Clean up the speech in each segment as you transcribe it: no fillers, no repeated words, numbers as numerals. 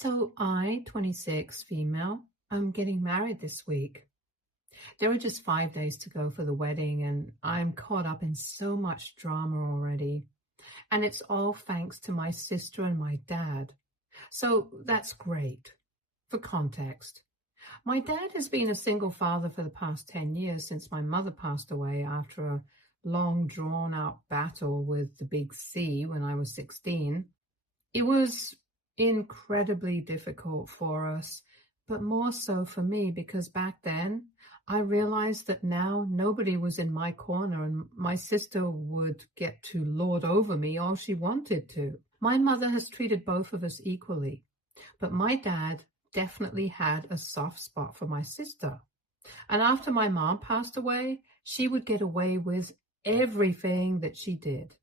So I, 26, female, I'm getting married this week. There are just 5 days to go for the wedding, and I'm caught up in so much drama already. And it's all thanks to my sister and my dad. So that's great. For context, my dad has been a single father for the past 10 years since my mother passed away after a long, drawn out battle with the big C when I was 16. It was incredibly difficult for us, but more so for me because back then I realized that now nobody was in my corner and my sister would get to lord over me all she wanted to. My mother has treated both of us equally, but my dad definitely had a soft spot for my sister. And after my mom passed away, she would get away with everything that she did.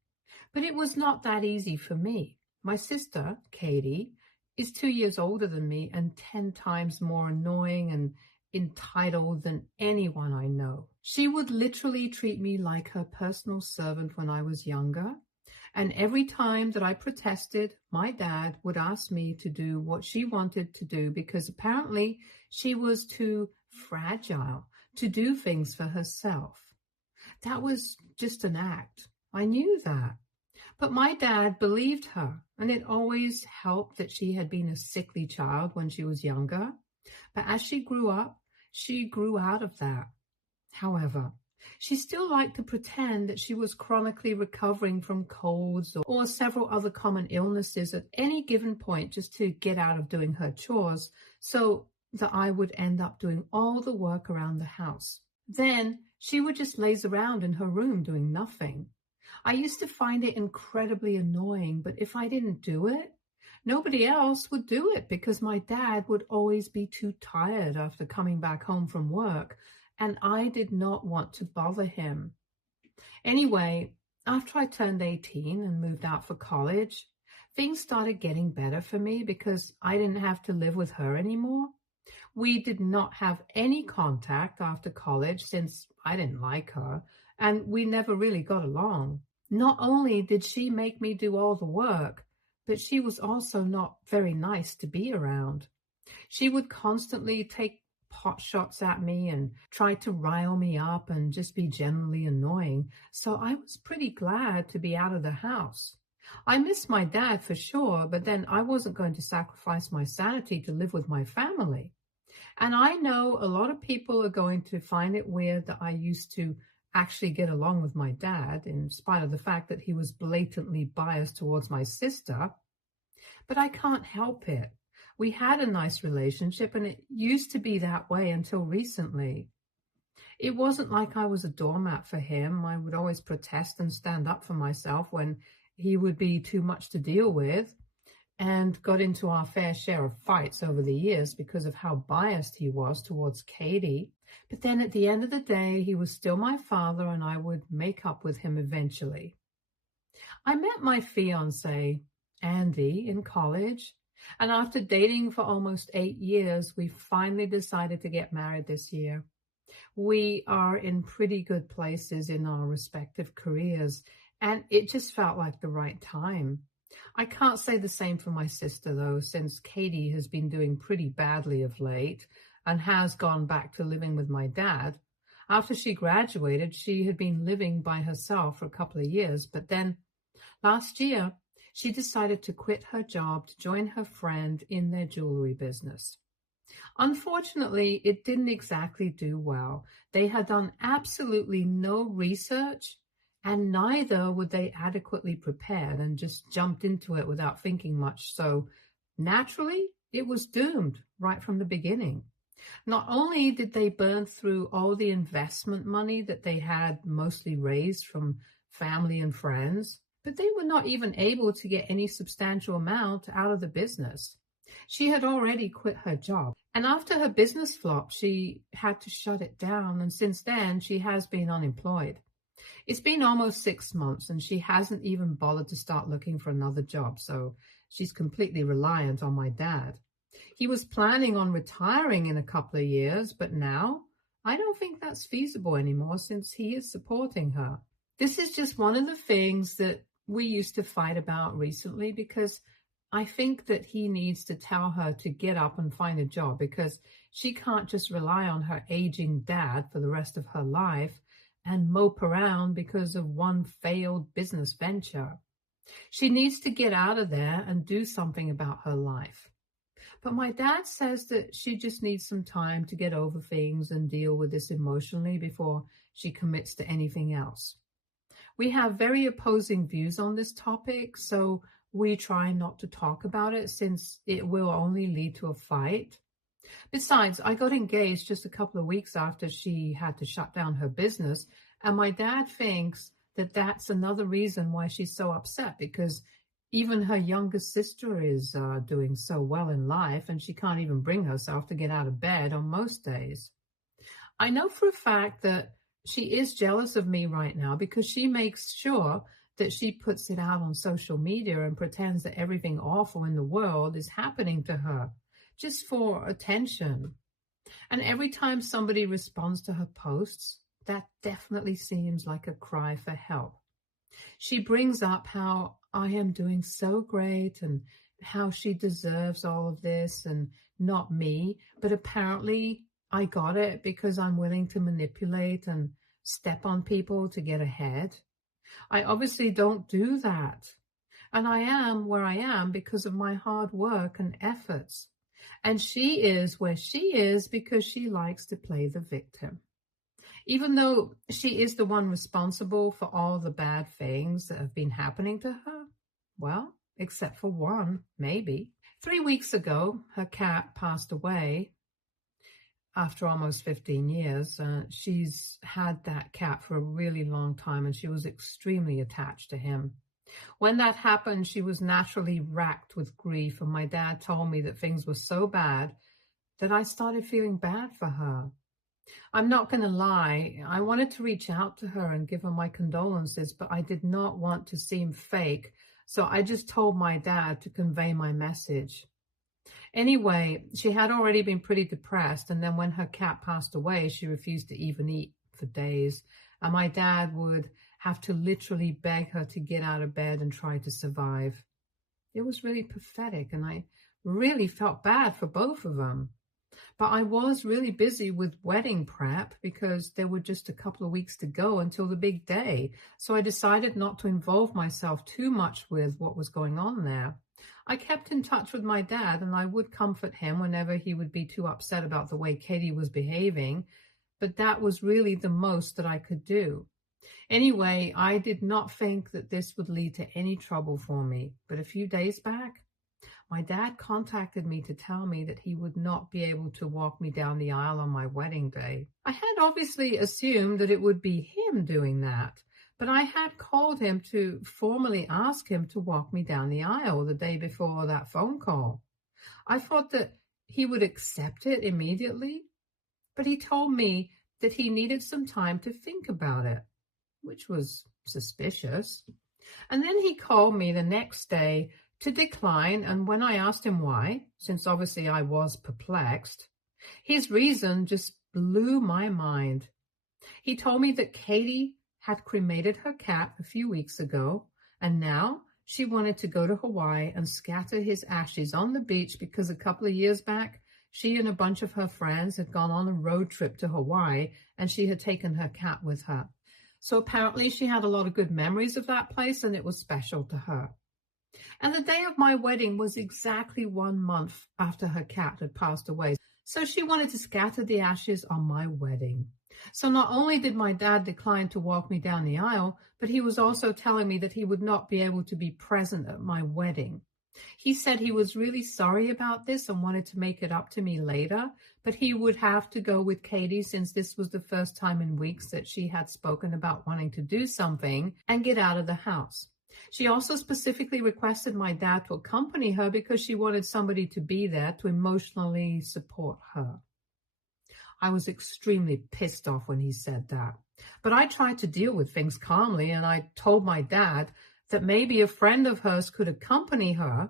But it was not that easy for me. My sister, Katie, is 2 years older than me and 10 times more annoying and entitled than anyone I know. She would literally treat me like her personal servant when I was younger. And every time that I protested, my dad would ask me to do what she wanted to do because apparently she was too fragile to do things for herself. That was just an act. I knew that. But my dad believed her, and it always helped that she had been a sickly child when she was younger. But as she grew up, she grew out of that. However, she still liked to pretend that she was chronically recovering from colds or several other common illnesses at any given point just to get out of doing her chores so that I would end up doing all the work around the house. Then she would just laze around in her room doing nothing. I used to find it incredibly annoying, but if I didn't do it, nobody else would do it because my dad would always be too tired after coming back home from work, and I did not want to bother him. Anyway, after I turned 18 and moved out for college, things started getting better for me because I didn't have to live with her anymore. We did not have any contact after college since I didn't like her, and we never really got along. Not only did she make me do all the work, but she was also not very nice to be around. She would constantly take pot shots at me and try to rile me up and just be generally annoying, so I was pretty glad to be out of the house. I miss my dad for sure, but then I wasn't going to sacrifice my sanity to live with my family. And I know a lot of people are going to find it weird that I used to actually get along with my dad, in spite of the fact that he was blatantly biased towards my sister. But I can't help it. We had a nice relationship, and it used to be that way until recently. It wasn't like I was a doormat for him. I would always protest and stand up for myself when he would be too much to deal with, and got into our fair share of fights over the years because of how biased he was towards Katie. But then at the end of the day, he was still my father, and I would make up with him eventually. I met my fiancé, Andy, in college, and after dating for almost 8 years, we finally decided to get married this year. We are in pretty good places in our respective careers, and it just felt like the right time. I can't say the same for my sister, though, since Katie has been doing pretty badly of late and has gone back to living with my dad. After she graduated, she had been living by herself for a couple of years, but then last year, she decided to quit her job to join her friend in their jewelry business. Unfortunately, it didn't exactly do well. They had done absolutely no research, and neither were they adequately prepared and just jumped into it without thinking much. So naturally, it was doomed right from the beginning. Not only did they burn through all the investment money that they had mostly raised from family and friends, but they were not even able to get any substantial amount out of the business. She had already quit her job, and after her business flopped, she had to shut it down, and since then, she has been unemployed. It's been almost 6 months, and she hasn't even bothered to start looking for another job, so she's completely reliant on my dad. He was planning on retiring in a couple of years, but now I don't think that's feasible anymore since he is supporting her. This is just one of the things that we used to fight about recently because I think that he needs to tell her to get up and find a job because she can't just rely on her aging dad for the rest of her life and mope around because of one failed business venture. She needs to get out of there and do something about her life. But my dad says that she just needs some time to get over things and deal with this emotionally before she commits to anything else. We have very opposing views on this topic, so we try not to talk about it since it will only lead to a fight. Besides, I got engaged just a couple of weeks after she had to shut down her business, and my dad thinks that that's another reason why she's so upset, because even her younger sister is doing so well in life, and she can't even bring herself to get out of bed on most days. I know for a fact that she is jealous of me right now because she makes sure that she puts it out on social media and pretends that everything awful in the world is happening to her just for attention. And every time somebody responds to her posts, that definitely seems like a cry for help. She brings up how I am doing so great and how she deserves all of this and not me, but apparently I got it because I'm willing to manipulate and step on people to get ahead. I obviously don't do that. And I am where I am because of my hard work and efforts. And she is where she is because she likes to play the victim. Even though she is the one responsible for all the bad things that have been happening to her, well, except for one, maybe. 3 weeks ago, her cat passed away after almost 15 years. She's had that cat for a really long time, and she was extremely attached to him. When that happened, she was naturally racked with grief, and my dad told me that things were so bad that I started feeling bad for her. I'm not going to lie, I wanted to reach out to her and give her my condolences, but I did not want to seem fake, so I just told my dad to convey my message. Anyway, she had already been pretty depressed, and then when her cat passed away, she refused to even eat for days, and my dad would have to literally beg her to get out of bed and try to survive. It was really pathetic, and I really felt bad for both of them. But I was really busy with wedding prep because there were just a couple of weeks to go until the big day, so I decided not to involve myself too much with what was going on there. I kept in touch with my dad, and I would comfort him whenever he would be too upset about the way Katie was behaving, but that was really the most that I could do. Anyway, I did not think that this would lead to any trouble for me, but a few days back, my dad contacted me to tell me that he would not be able to walk me down the aisle on my wedding day. I had obviously assumed that it would be him doing that, but I had called him to formally ask him to walk me down the aisle the day before that phone call. I thought that he would accept it immediately, but he told me that he needed some time to think about it, which was suspicious. And then he called me the next day to decline, and when I asked him why, since obviously I was perplexed, his reason just blew my mind. He told me that Katie had cremated her cat a few weeks ago, and now she wanted to go to Hawaii and scatter his ashes on the beach because a couple of years back, she and a bunch of her friends had gone on a road trip to Hawaii, and she had taken her cat with her. So apparently she had a lot of good memories of that place, and it was special to her. And the day of my wedding was exactly 1 month after her cat had passed away. So she wanted to scatter the ashes on my wedding. So not only did my dad decline to walk me down the aisle, but he was also telling me that he would not be able to be present at my wedding. He said he was really sorry about this and wanted to make it up to me later, but he would have to go with Katie since this was the first time in weeks that she had spoken about wanting to do something and get out of the house. She also specifically requested my dad to accompany her because she wanted somebody to be there to emotionally support her. I was extremely pissed off when he said that, but I tried to deal with things calmly, and I told my dad that maybe a friend of hers could accompany her,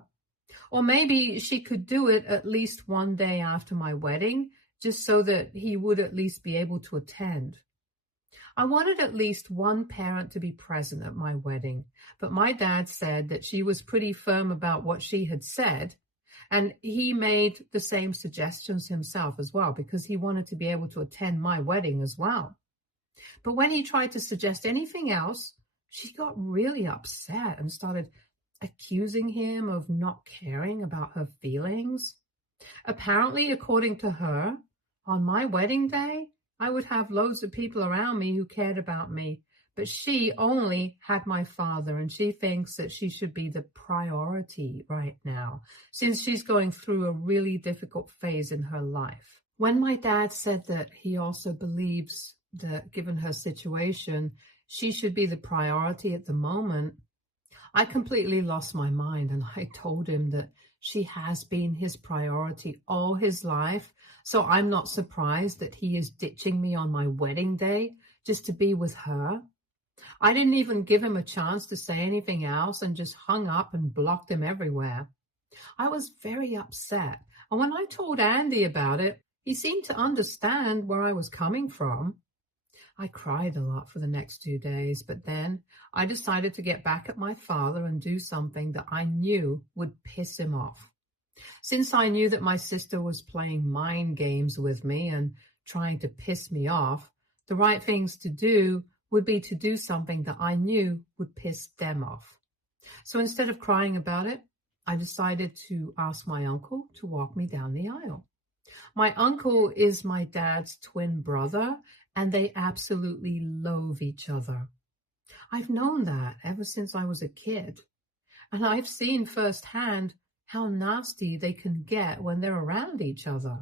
or maybe she could do it at least one day after my wedding, just so that he would at least be able to attend. I wanted at least one parent to be present at my wedding, but my dad said that she was pretty firm about what she had said, and he made the same suggestions himself as well because he wanted to be able to attend my wedding as well. But when he tried to suggest anything else, she got really upset and started accusing him of not caring about her feelings. Apparently, according to her, on my wedding day, I would have loads of people around me who cared about me, but she only had my father, and she thinks that she should be the priority right now, since she's going through a really difficult phase in her life. When my dad said that he also believes that given her situation, she should be the priority at the moment, I completely lost my mind, and I told him that she has been his priority all his life, so I'm not surprised that he is ditching me on my wedding day just to be with her. I didn't even give him a chance to say anything else and just hung up and blocked him everywhere. I was very upset, and when I told Andy about it, he seemed to understand where I was coming from. I cried a lot for the next 2 days, but then I decided to get back at my father and do something that I knew would piss him off. Since I knew that my sister was playing mind games with me and trying to piss me off, the right things to do would be to do something that I knew would piss them off. So instead of crying about it, I decided to ask my uncle to walk me down the aisle. My uncle is my dad's twin brother, and they absolutely loathe each other. I've known that ever since I was a kid, and I've seen firsthand how nasty they can get when they're around each other.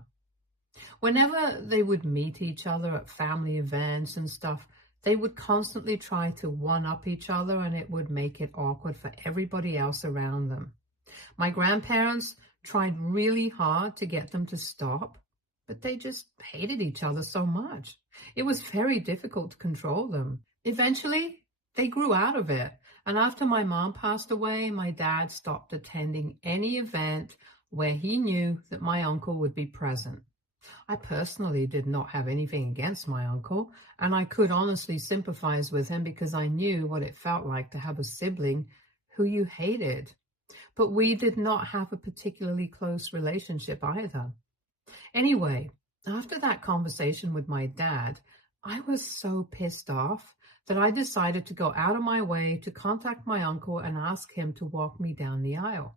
Whenever they would meet each other at family events and stuff, they would constantly try to one-up each other, and it would make it awkward for everybody else around them. My grandparents tried really hard to get them to stop, but they just hated each other so much. It was very difficult to control them. Eventually, they grew out of it, and after my mom passed away, my dad stopped attending any event where he knew that my uncle would be present. I personally did not have anything against my uncle, and I could honestly sympathize with him because I knew what it felt like to have a sibling who you hated. But we did not have a particularly close relationship either. Anyway, after that conversation with my dad, I was so pissed off that I decided to go out of my way to contact my uncle and ask him to walk me down the aisle.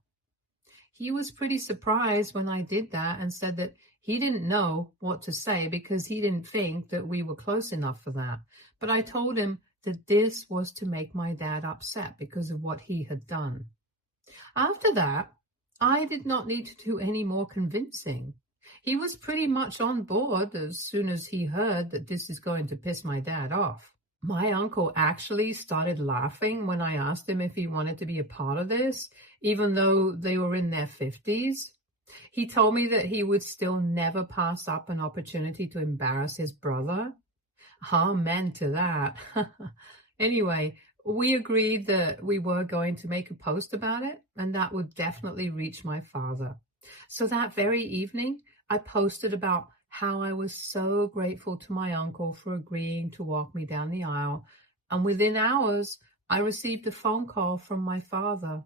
He was pretty surprised when I did that and said that he didn't know what to say because he didn't think that we were close enough for that. But I told him that this was to make my dad upset because of what he had done. After that, I did not need to do any more convincing. He was pretty much on board as soon as he heard that this is going to piss my dad off. My uncle actually started laughing when I asked him if he wanted to be a part of this, even though they were in their 50s. He told me that he would still never pass up an opportunity to embarrass his brother. Amen to that. Anyway, we agreed that we were going to make a post about it, and that would definitely reach my father. So that very evening, I posted about how I was so grateful to my uncle for agreeing to walk me down the aisle, and within hours, I received a phone call from my father.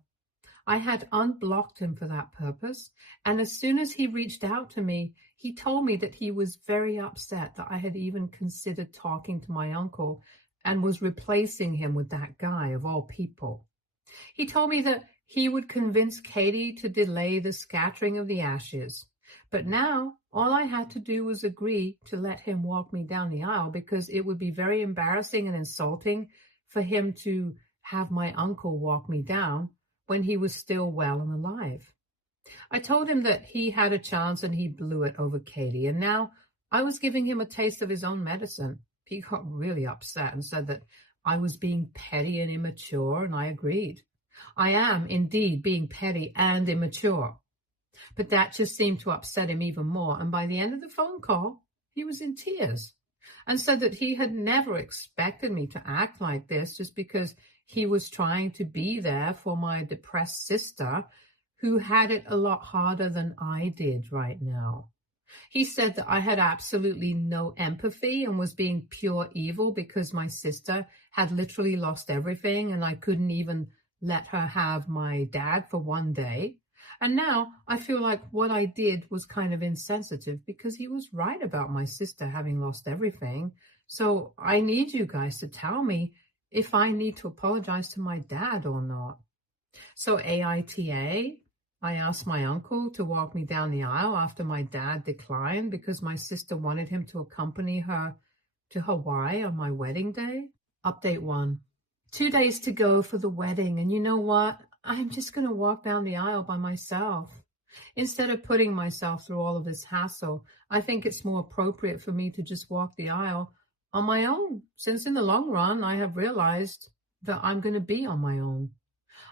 I had unblocked him for that purpose, and as soon as he reached out to me, he told me that he was very upset that I had even considered talking to my uncle and was replacing him with that guy of all people. He told me that he would convince Katie to delay the scattering of the ashes. But now, all I had to do was agree to let him walk me down the aisle because it would be very embarrassing and insulting for him to have my uncle walk me down when he was still well and alive. I told him that he had a chance and he blew it over Katie, and now I was giving him a taste of his own medicine. He got really upset and said that I was being petty and immature, and I agreed. I am indeed being petty and immature. But that just seemed to upset him even more, and by the end of the phone call, he was in tears and said that he had never expected me to act like this just because he was trying to be there for my depressed sister who had it a lot harder than I did right now. He said that I had absolutely no empathy and was being pure evil because my sister had literally lost everything and I couldn't even let her have my dad for one day. And now I feel like what I did was kind of insensitive because he was right about my sister having lost everything. So I need you guys to tell me if I need to apologize to my dad or not. So AITA, I asked my uncle to walk me down the aisle after my dad declined because my sister wanted him to accompany her to Hawaii on my wedding day. Update 1. 2 days to go for the wedding, and you know what? I'm just going to walk down the aisle by myself. Instead of putting myself through all of this hassle, I think it's more appropriate for me to just walk the aisle on my own, since in the long run, I have realized that I'm going to be on my own.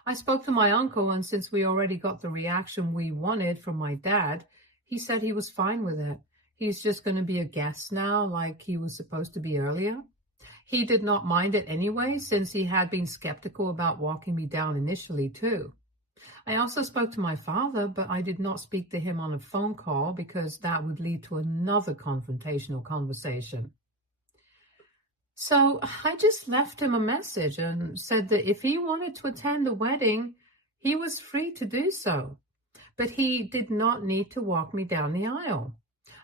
I spoke to my uncle, and since we already got the reaction we wanted from my dad, he said he was fine with it. He's just going to be a guest now, like he was supposed to be earlier. He did not mind it anyway, since he had been skeptical about walking me down initially, too. I also spoke to my father, but I did not speak to him on a phone call because that would lead to another confrontational conversation. So I just left him a message and said that if he wanted to attend the wedding, he was free to do so, but he did not need to walk me down the aisle.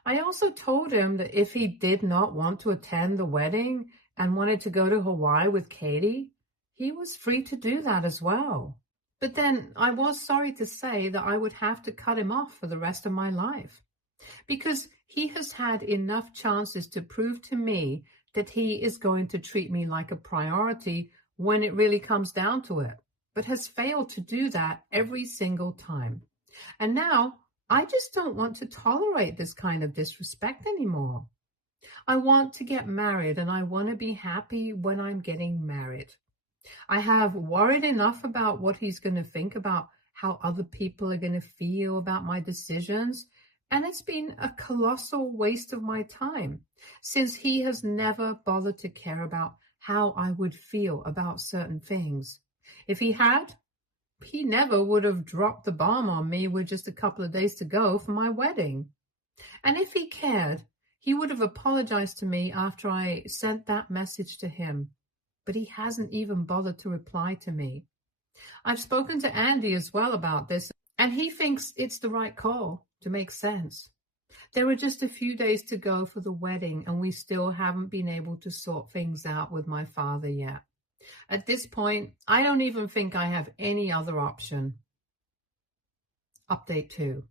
I also told him that if he did not want to attend the wedding and wanted to go to Hawaii with Katie, he was free to do that as well. But then I was sorry to say that I would have to cut him off for the rest of my life, because he has had enough chances to prove to me that he is going to treat me like a priority when it really comes down to it, but has failed to do that every single time. And now I just don't want to tolerate this kind of disrespect anymore. I want to get married, and I want to be happy when I'm getting married. I have worried enough about what he's going to think about how other people are going to feel about my decisions, and it's been a colossal waste of my time, since he has never bothered to care about how I would feel about certain things. If he had, he never would have dropped the bomb on me with just a couple of days to go for my wedding. And if he cared, he would have apologized to me after I sent that message to him. But he hasn't even bothered to reply to me. I've spoken to Andy as well about this, and he thinks it's the right call to make sense. There are just a few days to go for the wedding, and we still haven't been able to sort things out with my father yet. At this point, I don't even think I have any other option. Update 2.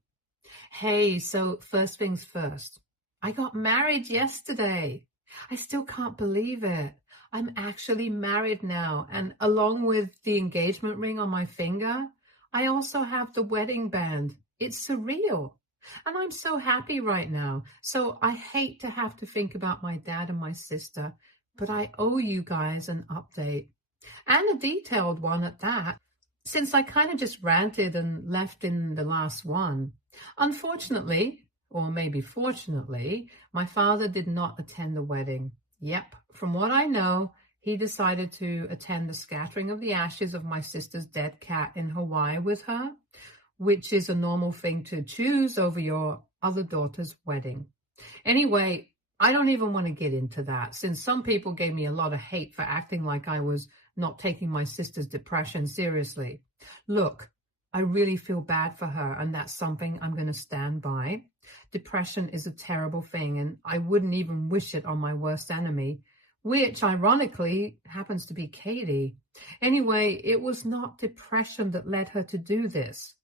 Hey, so first things first. I got married yesterday. I still can't believe it. I'm actually married now, and along with the engagement ring on my finger, I also have the wedding band. It's surreal, and I'm so happy right now. So I hate to have to think about my dad and my sister, but I owe you guys an update, and a detailed one at that, since I kind of just ranted and left in the last one. Unfortunately, or maybe fortunately, my father did not attend the wedding. Yep, from what I know, he decided to attend the scattering of the ashes of my sister's dead cat in Hawaii with her, which is a normal thing to choose over your other daughter's wedding. Anyway, I don't even want to get into that, since some people gave me a lot of hate for acting like I was not taking my sister's depression seriously. Look, I really feel bad for her, and that's something I'm going to stand by. Depression is a terrible thing, and I wouldn't even wish it on my worst enemy, which ironically happens to be Katie. Anyway, it was not depression that led her to do this.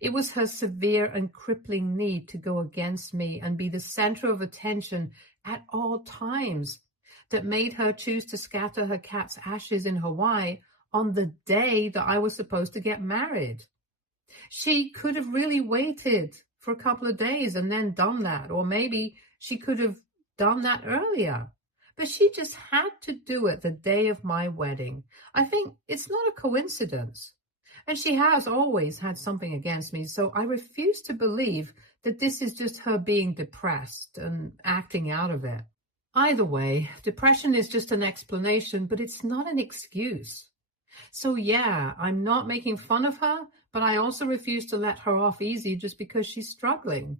It was her severe and crippling need to go against me and be the center of attention at all times that made her choose to scatter her cat's ashes in Hawaii on the day that I was supposed to get married. She could have really waited for a couple of days and then done that, or maybe she could have done that earlier. But she just had to do it the day of my wedding. I think it's not a coincidence. And she has always had something against me, so I refuse to believe that this is just her being depressed and acting out of it. Either way, depression is just an explanation, but it's not an excuse. So yeah, I'm not making fun of her, but I also refuse to let her off easy just because she's struggling.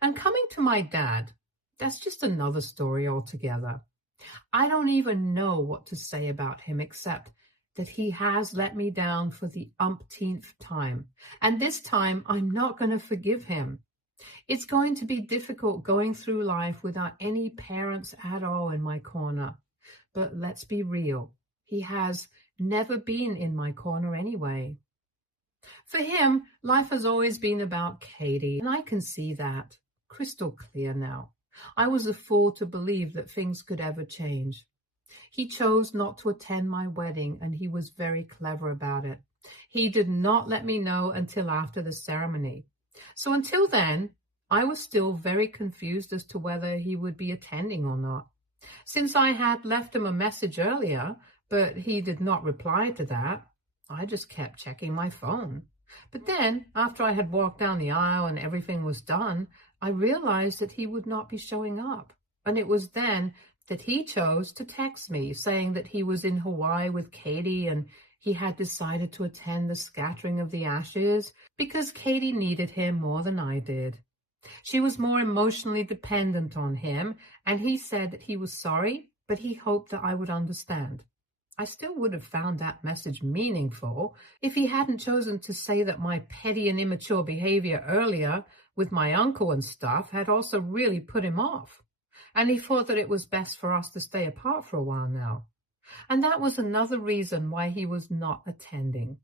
And coming to my dad, that's just another story altogether. I don't even know what to say about him except that he has let me down for the umpteenth time. And this time, I'm not going to forgive him. It's going to be difficult going through life without any parents at all in my corner. But let's be real, he has never been in my corner anyway. For him, life has always been about Katie, and I can see that crystal clear now. I was a fool to believe that things could ever change. He chose not to attend my wedding, and he was very clever about it. He did not let me know until after the ceremony. So until then, I was still very confused as to whether he would be attending or not. Since I had left him a message earlier, but he did not reply to that, I just kept checking my phone. But then, after I had walked down the aisle and everything was done, I realized that he would not be showing up. And it was then that he chose to text me, saying that he was in Hawaii with Katie and he had decided to attend the scattering of the ashes because Katie needed him more than I did. She was more emotionally dependent on him, and he said that he was sorry, but he hoped that I would understand. I still would have found that message meaningful if he hadn't chosen to say that my petty and immature behavior earlier with my uncle and stuff had also really put him off. And he thought that it was best for us to stay apart for a while now. And that was another reason why he was not attending.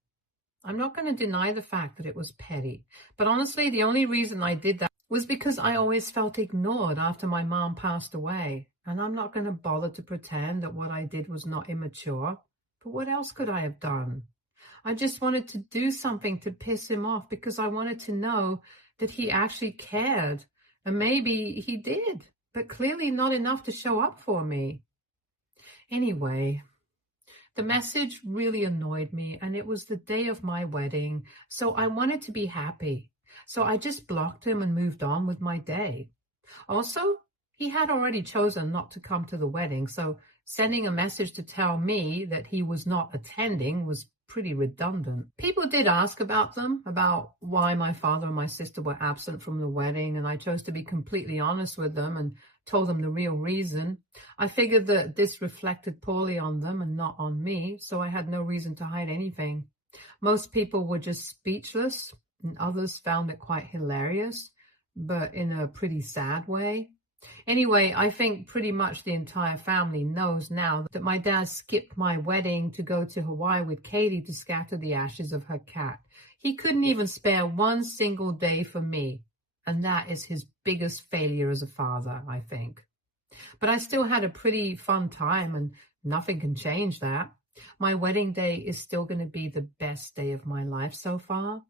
I'm not going to deny the fact that it was petty, but honestly, the only reason I did that was because I always felt ignored after my mom passed away. And I'm not going to bother to pretend that what I did was not immature. But what else could I have done? I just wanted to do something to piss him off because I wanted to know that he actually cared. And maybe he did, but clearly not enough to show up for me. Anyway, the message really annoyed me, and it was the day of my wedding, so I wanted to be happy. So I just blocked him and moved on with my day. Also, he had already chosen not to come to the wedding, so sending a message to tell me that he was not attending was pretty redundant. People did ask about why my father and my sister were absent from the wedding, and I chose to be completely honest with them and told them the real reason. I figured that this reflected poorly on them and not on me, so I had no reason to hide anything. Most people were just speechless, and others found it quite hilarious, but in a pretty sad way. Anyway, I think pretty much the entire family knows now that my dad skipped my wedding to go to Hawaii with Katie to scatter the ashes of her cat. He couldn't even spare one single day for me, and that is his biggest failure as a father, I think. But I still had a pretty fun time, and nothing can change that. My wedding day is still going to be the best day of my life so far.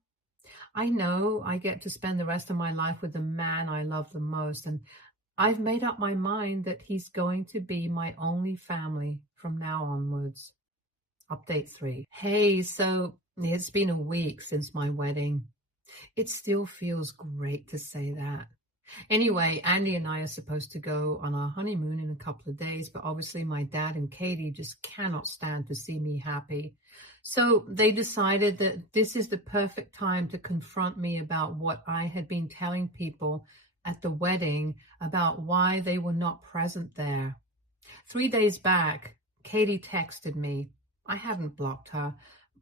I know I get to spend the rest of my life with the man I love the most, and I've made up my mind that he's going to be my only family from now onwards. Update 3. Hey, so it's been a week since my wedding. It still feels great to say that. Anyway, Andy and I are supposed to go on our honeymoon in a couple of days, but obviously my dad and Katie just cannot stand to see me happy. So they decided that this is the perfect time to confront me about what I had been telling people at the wedding about why they were not present there. 3 days back, Katie texted me. I hadn't blocked her.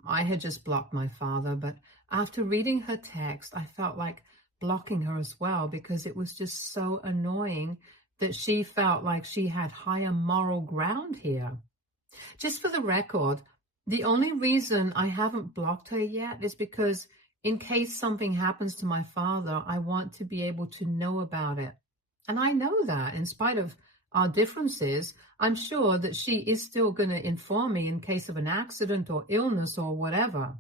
I had just blocked my father, but after reading her text, I felt like blocking her as well because it was just so annoying that she felt like she had higher moral ground here. Just for the record, the only reason I haven't blocked her yet is because in case something happens to my father, I want to be able to know about it. And I know that in spite of our differences, I'm sure that she is still going to inform me in case of an accident or illness or whatever.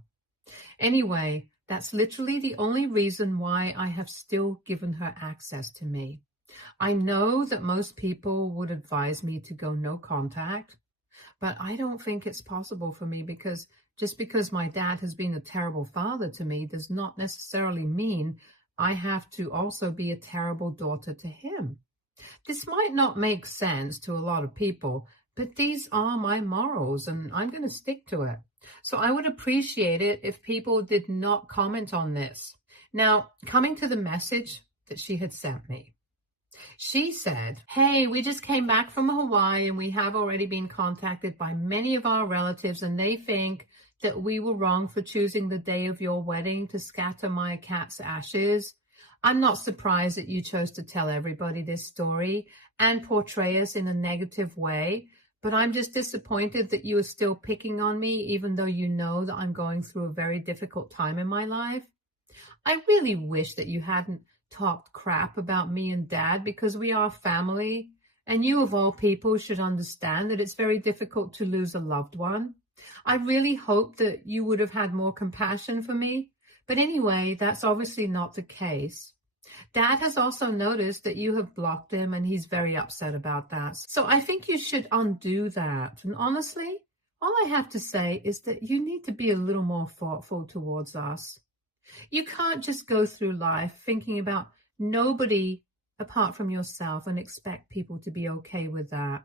Anyway, that's literally the only reason why I have still given her access to me. I know that most people would advise me to go no contact, but I don't think it's possible for me because just because my dad has been a terrible father to me does not necessarily mean I have to also be a terrible daughter to him. This might not make sense to a lot of people, but these are my morals and I'm going to stick to it. So I would appreciate it if people did not comment on this. Now, coming to the message, that she had sent me. She said, "Hey, we just came back from Hawaii and we have already been contacted by many of our relatives, and they think that we were wrong for choosing the day of your wedding to scatter my cat's ashes. I'm not surprised that you chose to tell everybody this story and portray us in a negative way, but I'm just disappointed that you are still picking on me, even though you know that I'm going through a very difficult time in my life. I really wish that you hadn't talked crap about me and Dad, because we are family, and you of all people should understand that it's very difficult to lose a loved one. I really hope that you would have had more compassion for me, but anyway, that's obviously not the case. Dad has also noticed that you have blocked him, and he's very upset about that. So I think you should undo that. And honestly, all I have to say is that you need to be a little more thoughtful towards us. You can't just go through life thinking about nobody apart from yourself and expect people to be okay with that.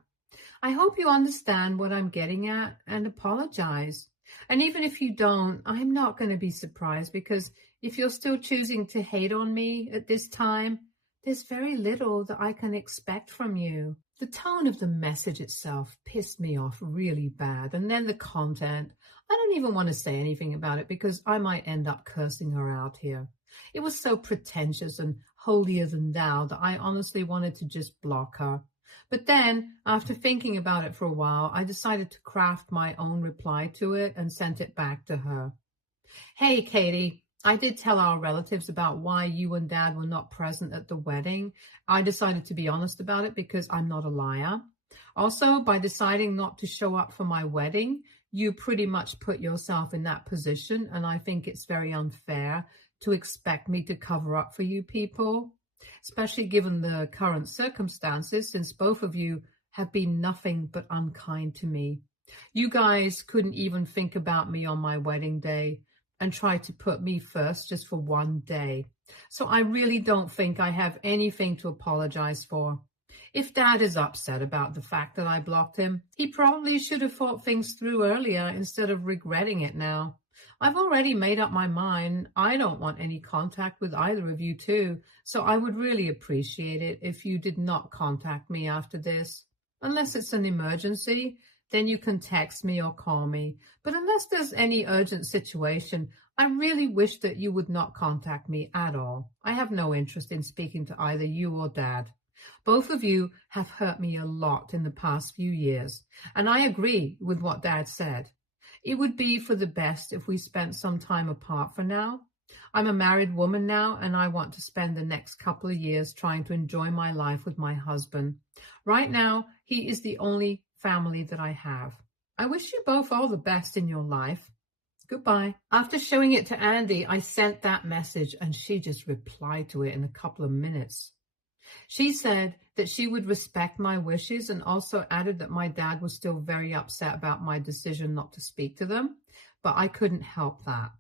I hope you understand what I'm getting at and apologize. And even if you don't, I'm not going to be surprised, because if you're still choosing to hate on me at this time, there's very little that I can expect from you. The tone of the message itself pissed me off really bad. And then the content, I don't even want to say anything about it because I might end up cursing her out here. It was so pretentious and holier than thou that I honestly wanted to just block her. But then, after thinking about it for a while, I decided to craft my own reply to it and sent it back to her. "Hey, Katie, I did tell our relatives about why you and Dad were not present at the wedding. I decided to be honest about it because I'm not a liar. Also, by deciding not to show up for my wedding, you pretty much put yourself in that position, and I think it's very unfair to expect me to cover up for you people, especially given the current circumstances, since both of you have been nothing but unkind to me. You guys couldn't even think about me on my wedding day and try to put me first just for one day. So I really don't think I have anything to apologize for. If Dad is upset about the fact that I blocked him, he probably should have thought things through earlier instead of regretting it now. I've already made up my mind. I don't want any contact with either of you two, so I would really appreciate it if you did not contact me after this. Unless it's an emergency, then you can text me or call me. But unless there's any urgent situation, I really wish that you would not contact me at all. I have no interest in speaking to either you or Dad. Both of you have hurt me a lot in the past few years, and I agree with what Dad said. It would be for the best if we spent some time apart for now. I'm a married woman now, and I want to spend the next couple of years trying to enjoy my life with my husband. Right now, he is the only family that I have. I wish you both all the best in your life. Goodbye." After showing it to Andy, I sent that message, and she just replied to it in a couple of minutes. She said that she would respect my wishes, and also added that my dad was still very upset about my decision not to speak to them, but I couldn't help that.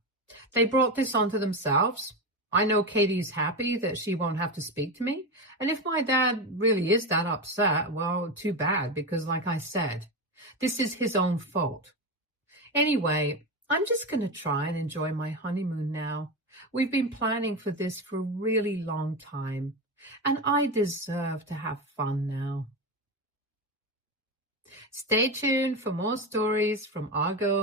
They brought this onto themselves. I know Katie's happy that she won't have to speak to me, and if my dad really is that upset, well, too bad, because like I said, this is his own fault. Anyway, I'm just going to try and enjoy my honeymoon now. We've been planning for this for a really long time, and I deserve to have fun now. Stay tuned for more stories from our girl